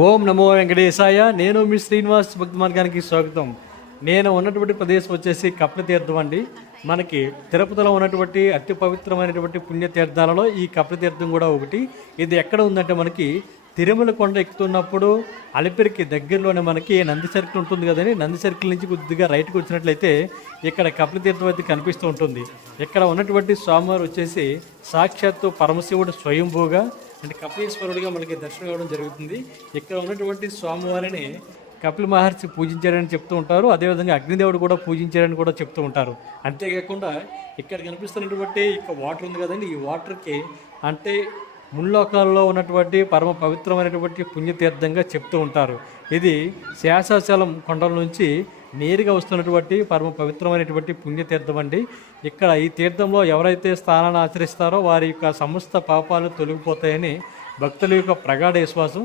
ఓం నమో వెంకటేశాయ. నేను మీ శ్రీనివాస్ భక్తి మార్గానికి స్వాగతం. నేను ఉన్నటువంటి ప్రదేశం వచ్చేసి కపిలతీర్థం అండి. మనకి తిరుపతిలో ఉన్నటువంటి అతి పవిత్రమైనటువంటి పుణ్యతీర్థాలలో ఈ కపిలతీర్థం కూడా ఒకటి. ఇది ఎక్కడ ఉందంటే మనకి తిరుమల కొండ ఎక్కుతున్నప్పుడు అలిపిరికి దగ్గరలోనే మనకి నంది సర్కిల్ ఉంటుంది కదండి. నంది సర్కిల్ నుంచి కొద్దిగా రైట్కి వచ్చినట్లయితే ఇక్కడ కపిలతీర్థం అయితే కనిపిస్తూ ఉంటుంది. ఇక్కడ ఉన్నటువంటి స్వామివారు వచ్చేసి సాక్షాత్తు పరమశివుడు స్వయంభూగా అంటే కపిలేశ్వరుడిగా మనకి దర్శనం ఇవ్వడం జరుగుతుంది. ఇక్కడ ఉన్నటువంటి స్వామివారిని కపిల మహర్షి పూజించారని చెప్తూ ఉంటారు. అదేవిధంగా అగ్నిదేవుడు కూడా పూజించారని కూడా చెప్తూ ఉంటారు. అంతేకాకుండా ఇక్కడ కనిపిస్తున్నటువంటి ఇక వాటర్ ఉంది కదండి, ఈ వాటర్కి అంటే ముల్లోకాల్లో ఉన్నటువంటి పరమ పవిత్రమైనటువంటి పుణ్యతీర్థంగా చెప్తూ ఉంటారు. ఇది శేషాచలం కొండల నుంచి నేరుగా వస్తున్నటువంటి పరమ పవిత్రమైనటువంటి పుణ్యతీర్థం అండి. ఇక్కడ ఈ తీర్థంలో ఎవరైతే స్థానాన్ని ఆచరిస్తారో వారి యొక్క సమస్త పాపాలు తొలగిపోతాయని భక్తుల యొక్క ప్రగాఢ విశ్వాసం.